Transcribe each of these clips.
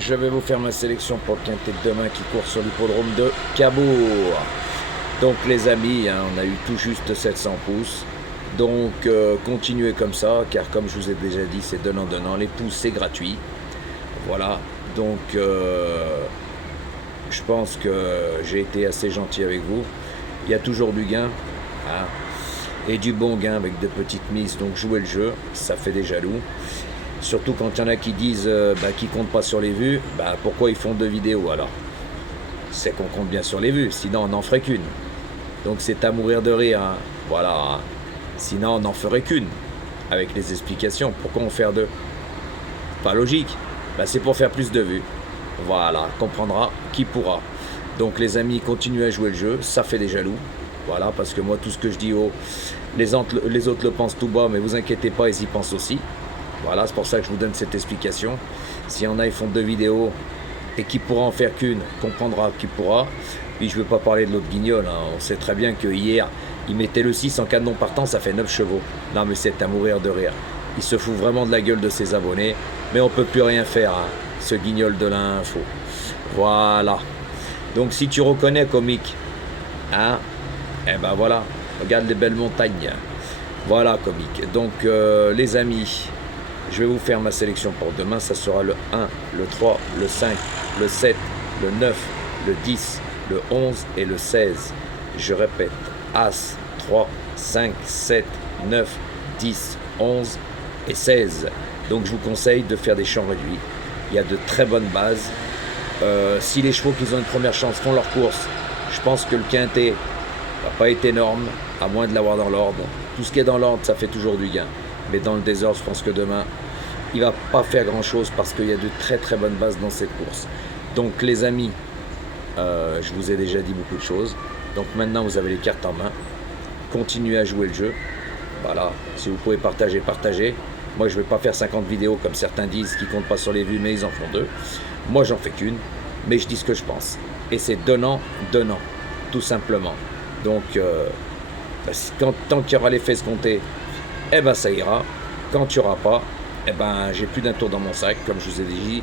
je vais vous faire ma sélection pour le quintet de demain qui court sur l'hippodrome de Cabourg. Donc les amis, hein, on a eu tout juste 700 pouces. Donc continuez comme ça, car comme je vous ai déjà dit, c'est donnant-donnant. Les pouces, c'est gratuit. Voilà, donc je pense que j'ai été assez gentil avec vous. Il y a toujours du gain, hein, et du bon gain avec de petites mises. Donc jouez le jeu, ça fait des jaloux. Surtout quand il y en a qui disent qu'ils ne comptent pas sur les vues, pourquoi ils font 2 vidéos alors? C'est qu'on compte bien sur les vues, sinon on n'en ferait qu'une. Donc c'est à mourir de rire, hein. Voilà, hein. Sinon on n'en ferait qu'une, avec les explications. Pourquoi en faire 2? Pas logique, c'est pour faire plus de vues. Voilà, comprendra qui pourra. Donc les amis, continuez à jouer le jeu, ça fait des jaloux. Voilà, parce que moi tout ce que je dis, les autres le pensent tout bas, mais vous inquiétez pas, ils y pensent aussi. Voilà, c'est pour ça que je vous donne cette explication. S'il y en a, ils font 2 vidéos et qui pourra en faire qu'une, comprendra qui pourra. Puis je ne veux pas parler de l'autre guignol, hein. On sait très bien que hier, il mettait le 6 en canon partant, ça fait 9 chevaux. Non mais c'est à mourir de rire. Il se fout vraiment de la gueule de ses abonnés, mais on ne peut plus rien faire, hein, ce guignol de l'info. Voilà. Donc si tu reconnais comique, hein, voilà, regarde les belles montagnes. Voilà comique. Donc les amis, je vais vous faire ma sélection pour demain. Ça sera le 1, le 3, le 5, le 7, le 9, le 10, le 11 et le 16. Je répète, As, 3, 5, 7, 9, 10, 11 et 16. Donc je vous conseille de faire des champs réduits. Il y a de très bonnes bases. Si les chevaux qui ont une première chance font leur course, je pense que le quintet va pas être énorme, à moins de l'avoir dans l'ordre. Tout ce qui est dans l'ordre, ça fait toujours du gain. Mais dans le désordre, je pense que demain, il ne va pas faire grand-chose parce qu'il y a de très très bonnes bases dans cette course. Donc les amis, je vous ai déjà dit beaucoup de choses. Donc maintenant, vous avez les cartes en main. Continuez à jouer le jeu. Voilà, si vous pouvez partager, partagez. Moi, je ne vais pas faire 50 vidéos comme certains disent qui ne comptent pas sur les vues, mais ils en font 2. Moi, j'en fais qu'une, mais je dis ce que je pense. Et c'est donnant, tout simplement. Donc, tant qu'il y aura l'effet escompté, ça ira. Quand il n'y aura pas, j'ai plus d'un tour dans mon sac, comme je vous ai dit,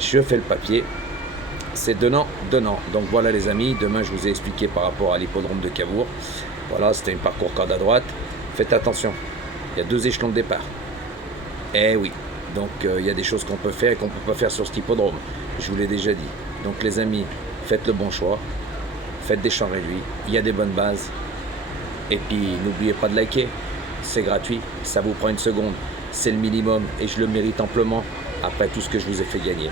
je fais le papier. C'est donnant. Donc voilà les amis, demain je vous ai expliqué par rapport à l'hippodrome de Cabourg. Voilà, c'était un parcours corde à droite. Faites attention, il y a 2 échelons de départ. Eh oui, donc il y a des choses qu'on peut faire et qu'on ne peut pas faire sur cet hippodrome. Je vous l'ai déjà dit. Donc les amis, faites le bon choix. Faites des champs réduits, il y a des bonnes bases. Et puis n'oubliez pas de liker, c'est gratuit, ça vous prend 1 seconde. C'est le minimum et je le mérite amplement après tout ce que je vous ai fait gagner.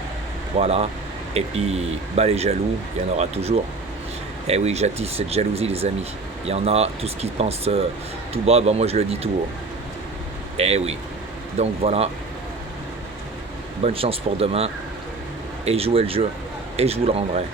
Voilà, et puis les jaloux, il y en aura toujours. Eh oui, j'attise cette jalousie les amis. Il y en a, tout ce qui pense tout bas, moi je le dis tout haut. Eh oui, donc voilà, bonne chance pour demain et jouez le jeu et je vous le rendrai.